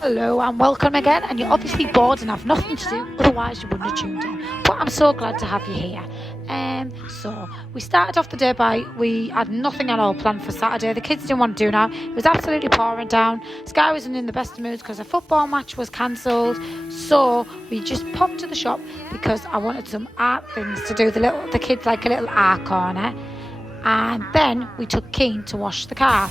Hello and welcome again, and you're obviously bored and have nothing to do, otherwise you wouldn't have tuned in. But I'm so glad to have you here. So we started off the day we had nothing at all planned for Saturday. The kids didn't want to do now. It was absolutely pouring down. Sky wasn't in the best of moods because a football match was cancelled. So we just popped to the shop because I wanted some art things to do. The kids like a little art corner. And then we took Keen to wash the car.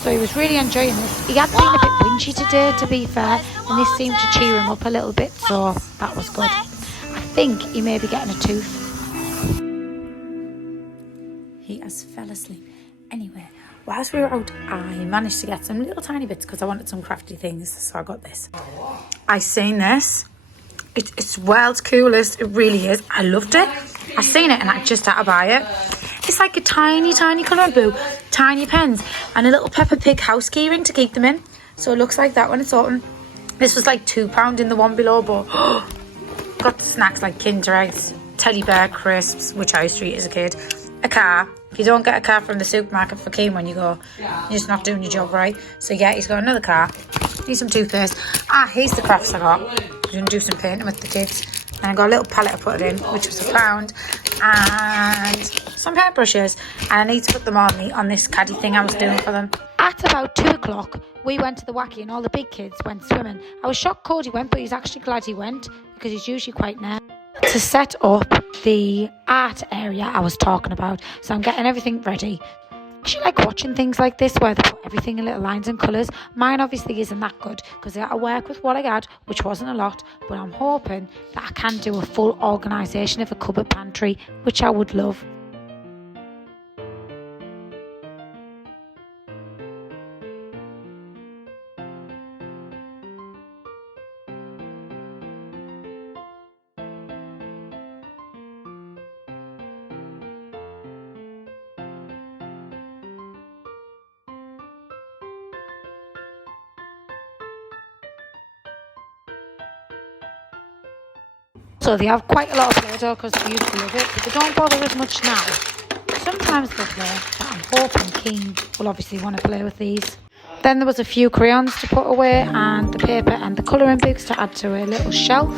So he was really enjoying this. He had been a bit whingy today, to be fair, and this seemed to cheer him up a little bit, so that was good. I think he may be getting a tooth. He has fell asleep. Anyway, whilst we were out, I managed to get some little tiny bits because I wanted some crafty things, so I got this. I seen this. It's world's coolest. It really is. I loved it. I seen it and I just had to buy it. It's like a tiny colouring book, tiny pens, and a little Peppa Pig house keyring to keep them in. So it looks like that when it's open. This was like £2 in the one below, but got snacks like Kinder Eggs, teddy bear crisps, which I used to eat as a kid. A car. If you don't get a car from the supermarket for Keen when you go, you're just not doing your job right. So yeah, he's got another car. Need some toothpaste. Here's the crafts I got. I'm going to do some painting with the kids. And I got a little palette to put it in, which was £1, and some paintbrushes. And I need to put them on this caddy thing I was doing for them. At about 2 o'clock, we went to the wacky and all the big kids went swimming. I was shocked Cody went, but he's actually glad he went because he's usually quite near. To set up the art area I was talking about, so I'm getting everything ready. I actually like watching things like this where they put everything in little lines and colours. Mine obviously isn't that good because I had to work with what I had, which wasn't a lot, but I'm hoping that I can do a full organisation of a cupboard pantry, which I would love. So they have quite a lot of Play-Doh because they used to love it, but they don't bother as much now. Sometimes they play, but I'm hoping Keen will obviously want to play with these. Then there was a few crayons to put away and the paper and the colouring books to add to a little shelf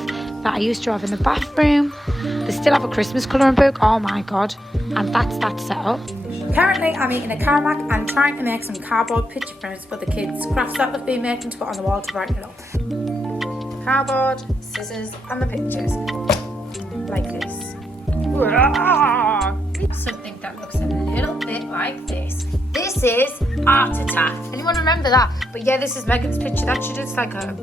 that I used to have in the bathroom. They still have a Christmas colouring book, oh my god, and that's that set up. Currently I'm eating a carmack and trying to make some cardboard picture frames for the kids' crafts that they've been making to put on the wall to brighten it up. Cardboard, scissors and the pictures like this. Something that looks a little bit like this. This is Art Attack. Anyone remember that? But yeah, this is Megan's picture that she did. It's like a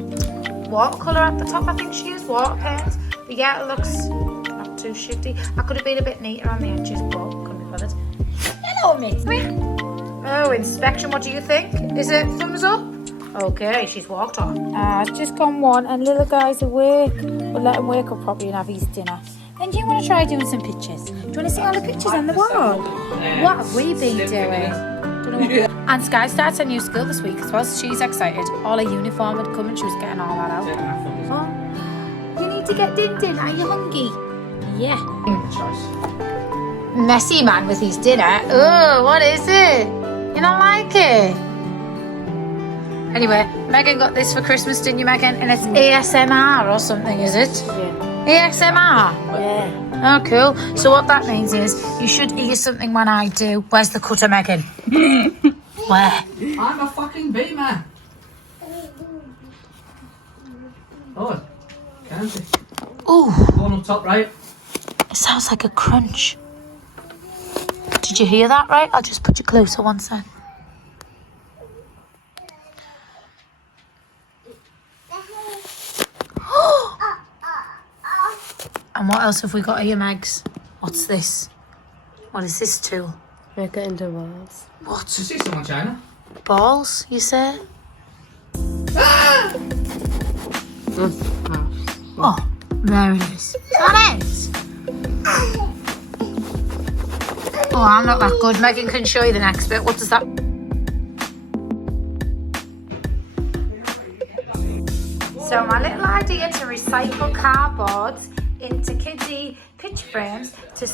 watercolour at the top. I think she used water paint. But yeah, it looks not too shitty. I could have been a bit neater on the edges, but couldn't be bothered. Hello, miss. Come here. Oh, inspection, what do you think? Is it thumbs up? Okay, she's walked on. It's just gone one and little guy's awake. We'll let him wake up properly and have his dinner. Then do you want to try doing some pictures? Do you want to see all the pictures on the wall? What have we been doing? And Sky starts a new school this week as well, so she's excited. All her uniform had come and she was getting all that out. Oh, you need to get Din. Are you hungry? Yeah. Messy man with his dinner. Oh, what is it? You don't like it? Anyway, Megan got this for Christmas, didn't you, Megan? And it's ASMR or something, is it? Yeah. ASMR? Yeah. Oh, cool. So what that means is you should eat something when I do. Where's the cutter, Megan? Where? I'm a fucking beamer. Oh, can't it? Ooh. Going up top right. It sounds like a crunch. Did you hear that right? I'll just put you closer one sec. And what else have we got here, Megs? What's this? What is this tool? Make it into balls. What? Did you see someone, China? Balls, you say? Ah! Oh, there it is. That is. Oh, I'm not that good. Megan can show you the next bit. What does that... So my little idea to recycle cardboard into kidsy picture frames to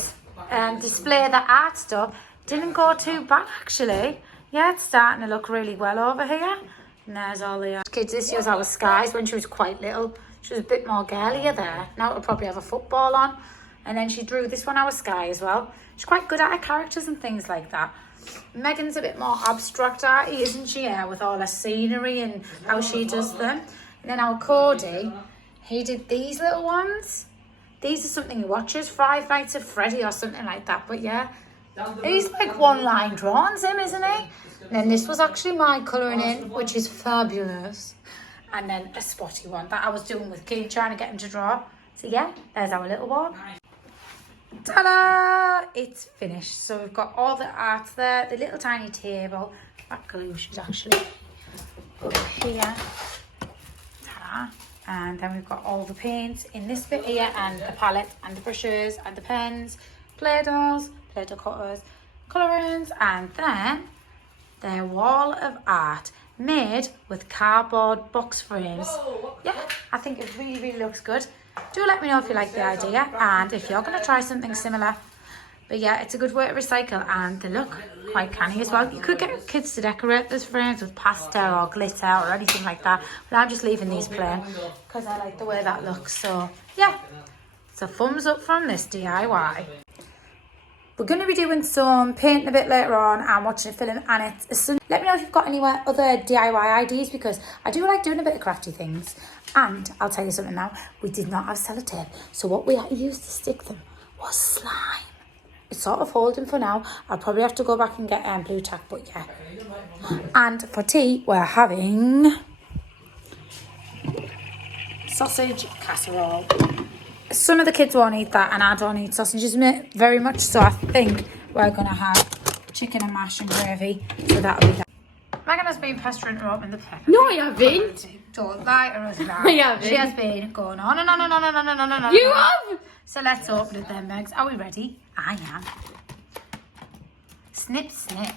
display the art stuff didn't go too bad actually. Yeah, it's starting to look really well over here. And there's all the kids. This year's our Skies when she was quite little. She was a bit more girlier there. Now it'll probably have a football on. And then she drew this one, our Sky, as well. She's quite good at her characters and things like that. Megan's a bit more abstract arty, isn't she? Yeah, with all her scenery and how she does them. And then our Cody, he did these little ones. These are something he watches, Five Nights at Freddy or something like that. But yeah, he's like one line drawings, him, isn't he? And then this was actually my colouring in, which is fabulous. And then a spotty one that I was doing with Keith, trying to get him to draw. So yeah, there's our little one. Ta-da! It's finished. So we've got all the art there, the little tiny table. That glue should actually go here. Ta-da! And then we've got all the paints in this bit here, and the palette, and the brushes, and the pens, Play-Dohs, Play-Doh cutters, colourings, and then their wall of art made with cardboard box frames. Yeah, I think it really, really looks good. Do let me know if you like the idea and if you're going to try something similar. But yeah, it's a good way to recycle, and they look quite canny as well. You could get kids to decorate those frames with pastel or glitter or anything like that, but I'm just leaving these plain because I like the way that looks. So yeah, it's a thumbs up from this DIY. We're going to be doing some painting a bit later on and watching a film, and it's let me know if you've got any other DIY ideas, because I do like doing a bit of crafty things. And I'll tell you something now, we did not have sellotape, so what we had to use to stick them was slime. It's sort of holding for now. I'll probably have to go back and get blue tack, but yeah. And for tea, we're having sausage casserole. Some of the kids won't eat that, and I don't eat sausages very much, so I think we're going to have chicken and mash and gravy, so that'll be that. Megan has been pestering her up in the pepper. No, I haven't. Don't lie to us now. I haven't. She has been going on and on and on and on and on and on. You have? So let's open it then, Megs. Are we ready? I am. Snip, snip.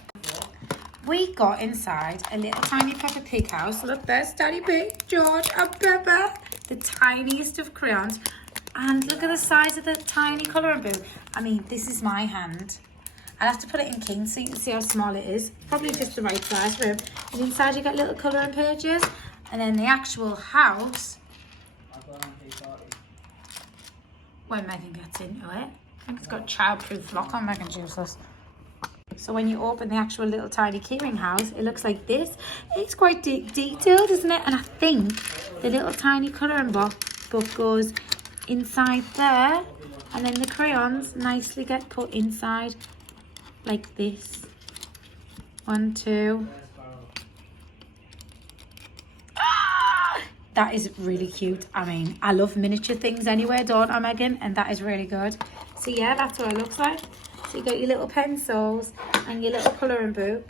We got inside a little tiny Peppa Pig house. Look, there's Daddy Pig, George and Peppa. The tiniest of crayons. And look at the size of the tiny colouring book. I mean, this is my hand. I'll have to put it in king so you can see how small it is. Probably just the right size for him. And inside you get little colouring pages. And then the actual house, when Megan gets into it, I think it's got childproof lock on. Megan's useless. So when you open the actual little tiny keyring house, it looks like this. It's quite detailed, isn't it? And I think the little tiny colouring book goes inside there, and then the crayons nicely get put inside like this. 1, 2. That is really cute. I mean, I love miniature things anyway, don't I, Megan? And that is really good. So yeah, that's what it looks like. So you got your little pencils and your little colouring book.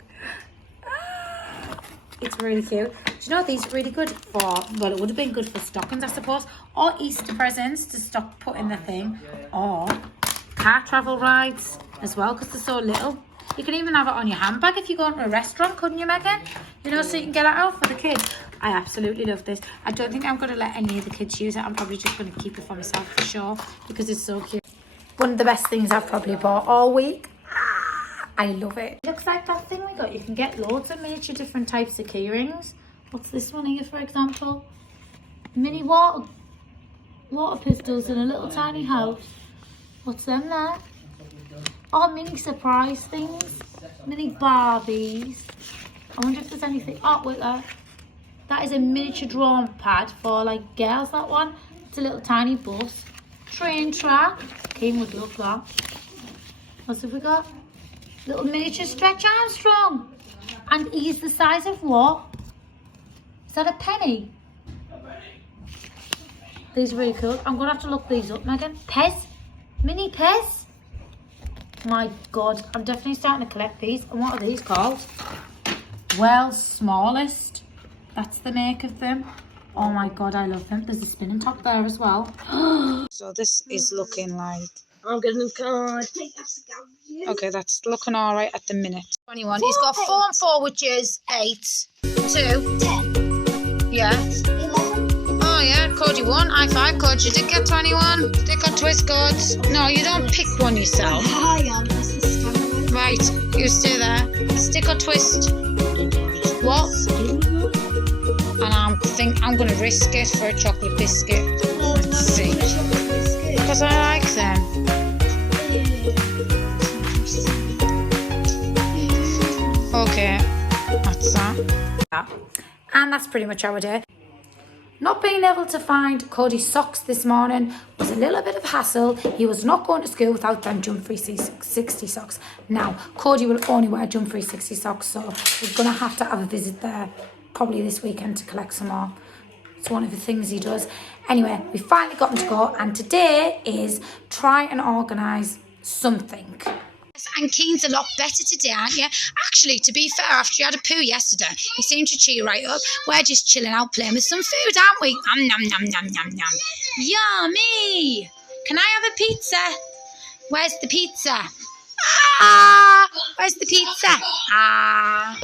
It's really cute. Do you know what these are really good for? Well, it would have been good for stockings, I suppose, or Easter presents to put in the thing, or car travel rides as well, because they're so little. You can even have it on your handbag if you go into a restaurant, couldn't you, Megan? You know, so you can get it out for the kids. I absolutely love this. I don't think I'm going to let any of the kids use it. I'm probably just going to keep it for myself for sure, because it's so cute. One of the best things I've probably bought all week. I love it. Looks like that thing we got. You can get loads of miniature different types of key rings. What's this one here, for example? Mini water pistols in a little tiny house. What's them there? Oh, mini surprise things. Mini Barbies. I wonder if there's anything. Oh, wait there. That is a miniature drawing pad for like girls, that one. It's a little tiny bus. Train track. King would love that. What have we got? Little miniature Stretch Armstrong. And he's the size of what? Is that a penny? These are really cool. I'm going to have to look these up, Megan. Pez? Mini Pez? My God, I'm definitely starting to collect these. And what are these called? World's Smallest. That's the make of them. Oh my God, I love them. There's a spinning top there as well. So this is looking like... I'm getting a card. Okay, that's looking all right at the minute. 21. He's got 4 and 4, which is 8. 2. 10. Yeah. 11. Oh yeah, Cody won. High five, Cody. You did get 21. Stick or twist codes. No, you don't pick one yourself. I am. Right, you stay there. Stick or twist. What? and I'm going to risk it for a chocolate biscuit. Let's see. Because I like them. Okay, that's that. And that's pretty much our day. Not being able to find Cody's socks this morning was a little bit of a hassle. He was not going to school without them Jump 360 socks. Now, Cody will only wear Jump 360 socks, so we're going to have a visit there probably this weekend to collect some more. It's one of the things he does. Anyway, we finally got him to go, and today is try and organise something. And Keen's a lot better today, aren't you? Actually, to be fair, after you had a poo yesterday, you seem to cheer right up. We're just chilling out playing with some food, aren't we? Nom, nom, nom, nom, nom, nom. Yummy! Can I have a pizza? Where's the pizza? Ah! Where's the pizza? Ah!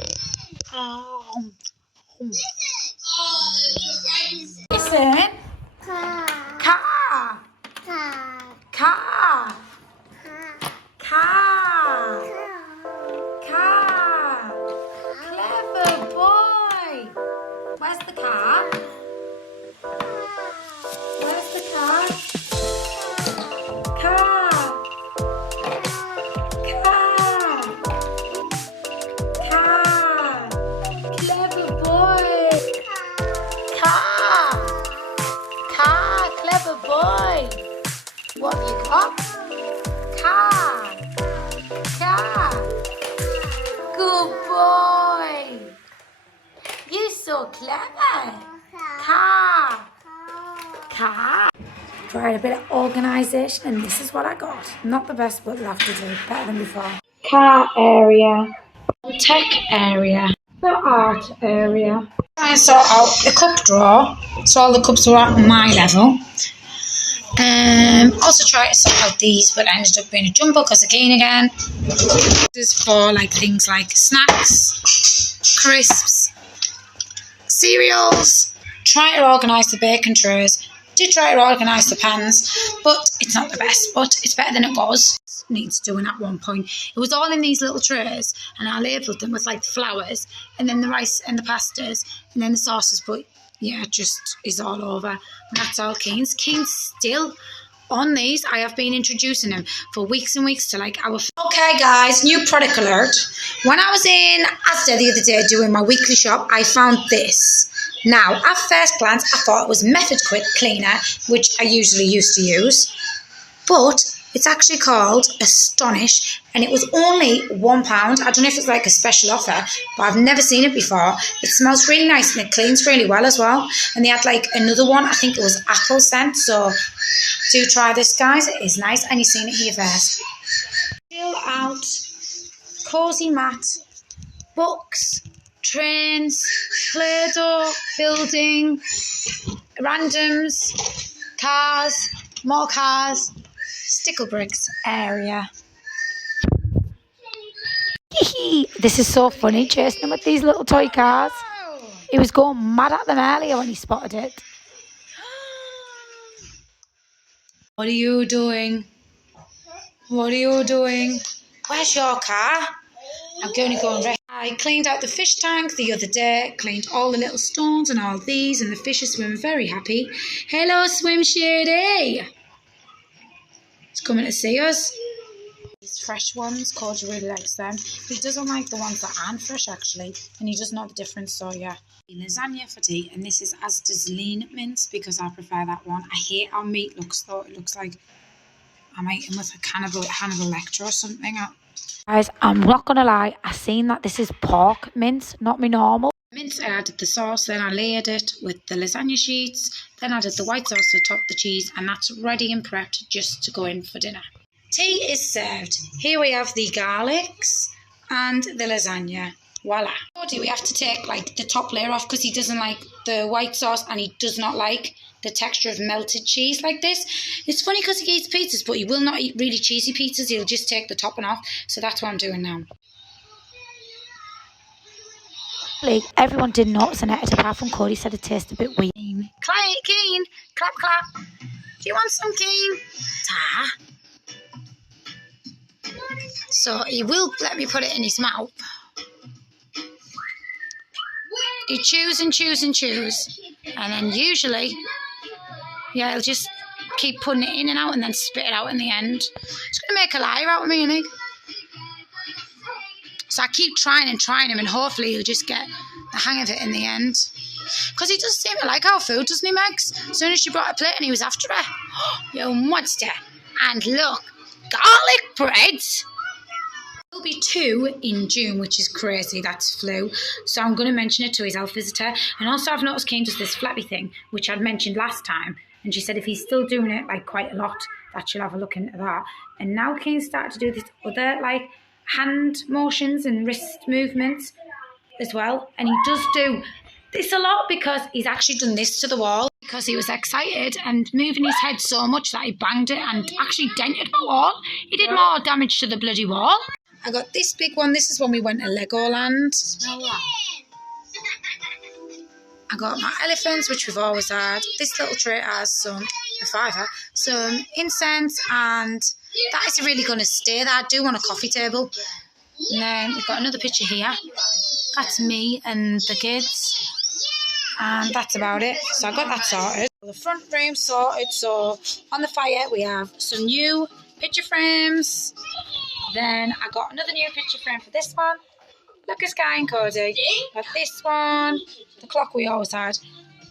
Oh. Listen. Car. Car. Car. Car. Car. Clever boy. Where's the car? Where's the car? Car. Car. Car. Clever boy. Car. Car. Clever boy. What have you got? Car. Car. Good boy. You're so clever. Car. Car. Tried a bit of organisation and this is what I got. Not the best, but we'll have to do better than before. Car area. Tech area. The art area. I sort out the cup drawer so all the cups were at my level. Also tried to sort out these, but I ended up being a jumbo because again. This is for like things like snacks, crisps, cereals. Try to organise the bacon trays. Did try to organise the pans, but it's not the best, but it's better than it was. Needs doing at one point. It was all in these little trays and I labelled them with like the flowers and then the rice and the pastas and then the sauces, but yeah, it just is all over. And that's all Keen's. Keen's still on these. I have been introducing him for weeks and weeks to like our... Okay guys, new product alert. When I was in Asda the other day doing my weekly shop, I found this. Now, at first glance, I thought it was Method Quick Cleaner, which I usually used to use. But it's actually called Astonish, and it was only £1. I don't know if it's like a special offer, but I've never seen it before. It smells really nice and it cleans really well as well. And they had like another one, I think it was apple scent, so do try this, guys. It is nice, and you've seen it here first. Chill out, cozy mat, books, trains, Play-Doh, building, randoms, cars, more cars, sticker bricks area. This is so funny, chasing him with these little toy cars. He was going mad at them earlier when he spotted it. What are you doing? What are you doing? Where's your car? I'm going to go and rest. I cleaned out the fish tank the other day, cleaned all the little stones and all these, and the fish are swimming very happy. Hello, Swim Shady. It's coming to see us. These fresh ones, Cody really likes them. He doesn't like the ones that aren't fresh, actually, and he doesn't know the difference, so yeah. Lasagna for tea, and this is Asda's lean mince because I prefer that one. I hate how meat looks, though. It looks like I'm eating with a Hannibal Lecter or something. Guys, I'm not going to lie, I seen that this is pork mince, not my normal. Mince, I added the sauce, then I layered it with the lasagna sheets, then added the white sauce to top the cheese, and that's ready and prepped just to go in for dinner. Tea is served. Here we have the garlics and the lasagna. Voila. Cody, we have to take like the top layer off because he doesn't like the white sauce and he does not like the texture of melted cheese like this. It's funny because he eats pizzas, but he will not eat really cheesy pizzas. He'll just take the topping off. So that's what I'm doing now. Everyone did notice an edit apart from Cody said it tasted a bit weird. Keen, clap, clap. Do you want some Keen? Ta. So he will let me put it in his mouth. He choose and choose and choose. And then usually, yeah, he'll just keep putting it in and out and then spit it out in the end. It's going to make a liar out of me, isn't he? So I keep trying him, and hopefully he'll just get the hang of it in the end. Because he does seem to like our food, doesn't he, Megs? As soon as she brought a plate and he was after her. You monster. And look, garlic bread. There'll be 2 in June, which is crazy. That's flu. So I'm going to mention it to his health visitor. And also I've noticed Kane does this flappy thing, which I'd mentioned last time. And she said if he's still doing it like quite a lot, that she'll have a look into that. And now Kane's started to do this other like hand motions and wrist movements as well. And he does do this a lot because he's actually done this to the wall because he was excited and moving his head so much that he banged it and actually dented my wall. He did more damage to the bloody wall. I got this big one. This is when we went to Legoland. Smell that. I got my elephants, which we've always had. This little tray has some incense, and that is really going to stay there. I do want a coffee table. And then we've got another picture here. That's me and the kids. And that's about it. So I got that sorted. The front room sorted. So on the fire we have some new picture frames. Then I got another new picture frame for this one. Look at Sky and Cody. Got this one. The clock we always had.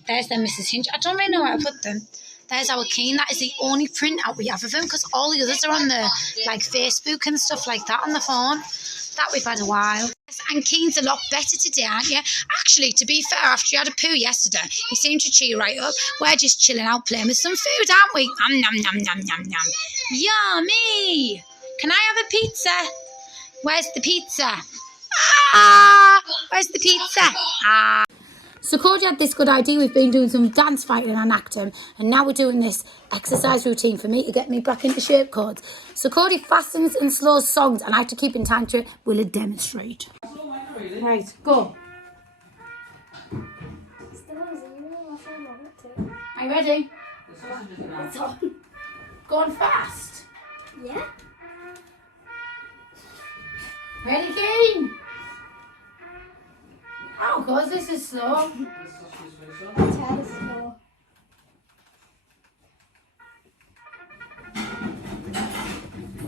There's them Mrs. Hinch. I don't really know where to put them. There's our Keen. That is the only printout we have of him because all the others are on the like Facebook and stuff like that on the phone. That we've had a while. And Keen's a lot better today, aren't you? Actually, to be fair, after you had a poo yesterday, he seemed to cheer right up. We're just chilling out playing with some food, aren't we? Nom, nom, nom, nom, nom, nom. Yummy! Can I have a pizza? Where's the pizza? Ah! Where's the pizza? Ah! So Cody had this good idea. We've been doing some dance fighting and acting, and now we're doing this exercise routine for me to get me back into shape, codes. So Cody fastens and slows songs, and I have to keep in time to it. Will it demonstrate? Right, go. Are you ready? It's on. Going fast? Yeah. Ready, Keen? Oh, because this is slow. That is slow.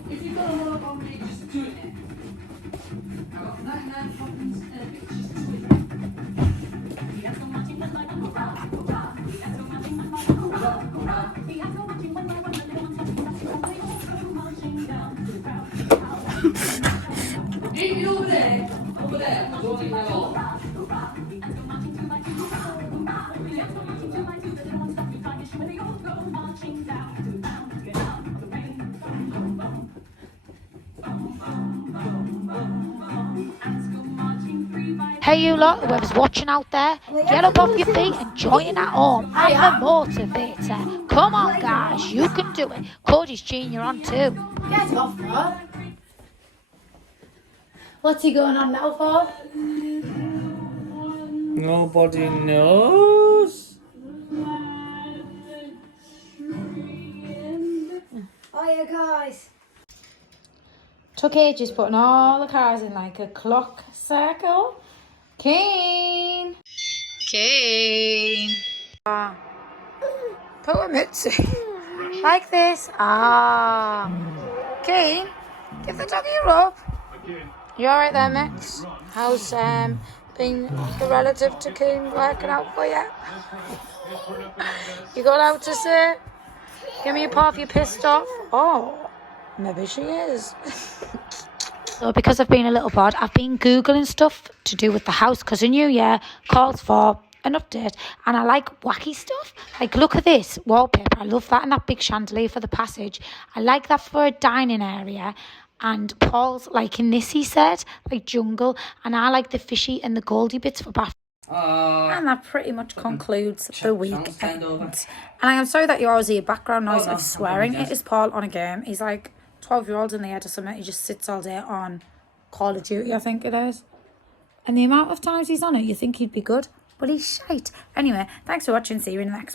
If you got a lot on me, just doing it. Hey, over there. Over there. I don't think at all. Hey you lot, whoever's watching out there, get up off your feet and join at home. I'm the motivator. Come on guys, you can do it. Cody's junior on too. Get off her. What's he going on now for? Nobody knows. Oh yeah, guys. Took ages putting all the cars in like a clock circle. Kane. Kane. Put a mitzi. Like this. Ah. Kane, give the doggy a rub. You alright there, Mix? How's being the relative to Kane working out for you? You got out to say? Give me a paw if you're pissed off. Oh, maybe she is. So because I've been a little bored, I've been Googling stuff to do with the house because a new year calls for an update. And I like wacky stuff. Like, look at this wallpaper. I love that, and that big chandelier for the passage. I like that for a dining area. And Paul's liking this, he said, like jungle. And I like the fishy and the goldy bits for bath. And that pretty much concludes the week. And I am sorry that you always hear background noise of swearing. It is Paul on a game. He's like 12-year-old in the head or something. He just sits all day on Call of Duty, I think it is. And the amount of times he's on it, you think he'd be good. But he's shite. Anyway, thanks for watching. See you in the next one.